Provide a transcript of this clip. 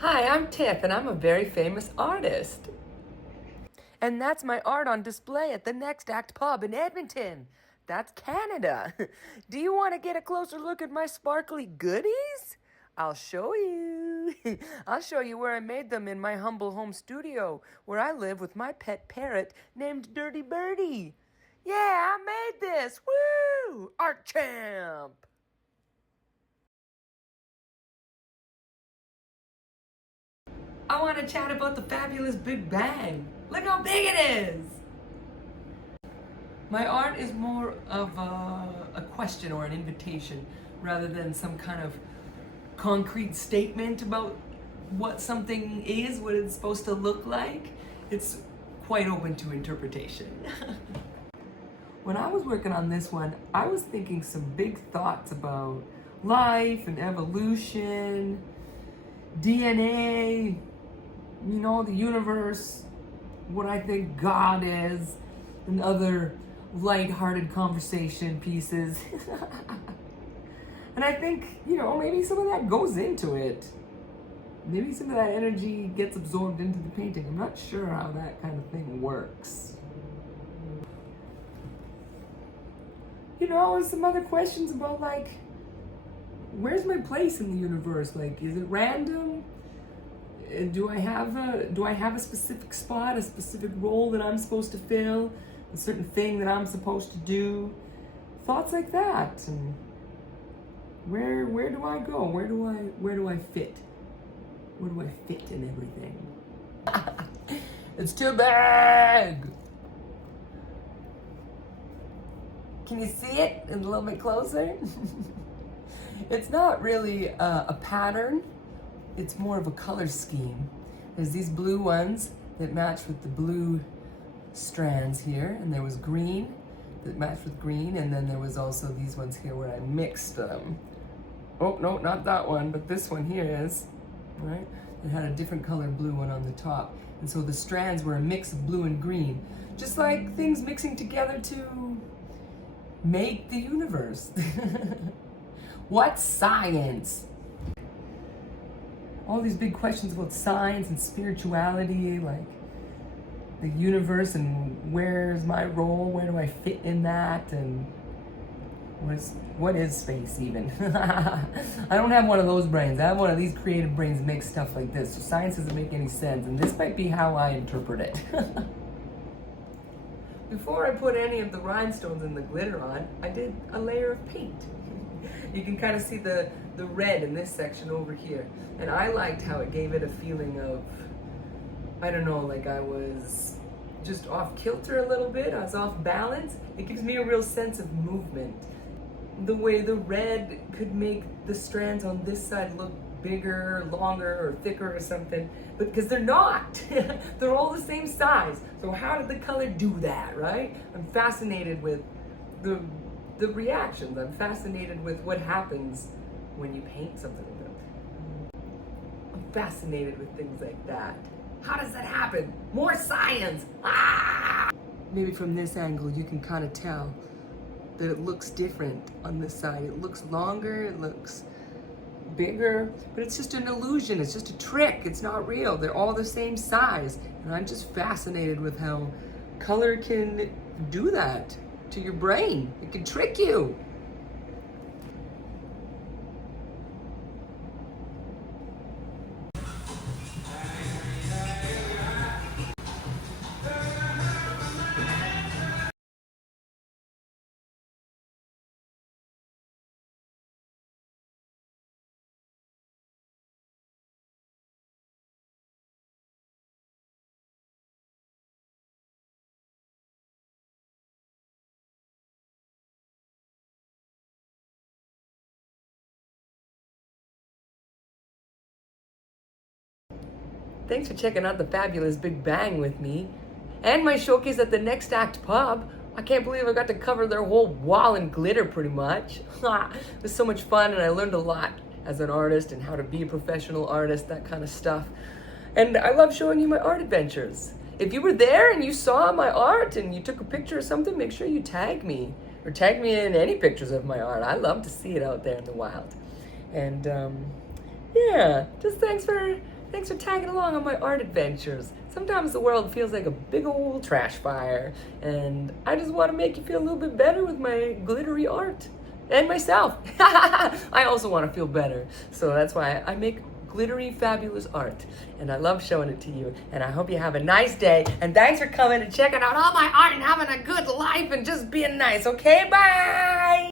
Hi, I'm Tiff, and I'm a very famous artist. And that's my art on display at the Next Act Pub in Edmonton. That's Canada. Do you want to get a closer look at my sparkly goodies? I'll show you. I'll show you where I made them in my humble home studio, where I live with my pet parrot named Dirty Birdie. Yeah, I made this. Woo! Art champ! I want to chat about the fabulous Big Bang. Look how big it is! My art is more of a question or an invitation rather than some kind of concrete statement about what something is, what it's supposed to look like. It's quite open to interpretation. When I was working on this one, I was thinking some big thoughts about life and evolution, DNA, the universe, what I think God is, and other light-hearted conversation pieces. And I think, maybe some of that goes into it. Maybe some of that energy gets absorbed into the painting. I'm not sure how that kind of thing works. Some other questions about, where's my place in the universe? Is it random? Do I have a specific spot, a specific role that I'm supposed to fill, a certain thing that I'm supposed to do? Thoughts like that. And where do I go? Where do I fit? Where do I fit in everything? It's too big. Can you see it a little bit closer? It's not really a pattern. It's more of a color scheme. There's these blue ones that match with the blue strands here, and there was green that matched with green, and then there was also these ones here where I mixed them. Oh, no, not that one, but this one here is, right? It had a different color blue one on the top. And so the strands were a mix of blue and green, just like things mixing together to make the universe. What's science? All these big questions about science and spirituality, like the universe and where's my role, where do I fit in that, and what is space even? I don't have one of those brains. I have one of these creative brains that makes stuff like this, so science doesn't make any sense, and this might be how I interpret it. Before I put any of the rhinestones and the glitter on, I did a layer of paint. You can kind of see the red in this section over here. And I liked how it gave it a feeling of, I don't know, like I was just off kilter a little bit, I was off balance. It gives me a real sense of movement. The way the red could make the strands on this side look bigger, longer, or thicker or something, but because they're not. They're all the same size. So how did the color do that, right? I'm fascinated with the reactions. I'm fascinated with what happens when you paint something with them. I'm fascinated with things like that. How does that happen? More science! Ah! Maybe from this angle you can kind of tell that it looks different on this side. It looks longer, it looks bigger, but it's just an illusion. It's just a trick. It's not real. They're all the same size. And I'm just fascinated with how color can do that to your brain. It can trick you. Thanks for checking out the fabulous Big Bang with me. And my showcase at the Next Act Pub. I can't believe I got to cover their whole wall in glitter pretty much. It was so much fun, and I learned a lot as an artist and how to be a professional artist, that kind of stuff. And I love showing you my art adventures. If you were there and you saw my art and you took a picture or something, make sure you tag me. Or tag me in any pictures of my art. I love to see it out there in the wild. And yeah, just thanks for Thanks for tagging along on my art adventures. Sometimes the world feels like a big old trash fire, and I just want to make you feel a little bit better with my glittery art. And myself. I also want to feel better. So that's why I make glittery, fabulous art. And I love showing it to you. And I hope you have a nice day. And thanks for coming and checking out all my art and having a good life and just being nice. Okay, bye!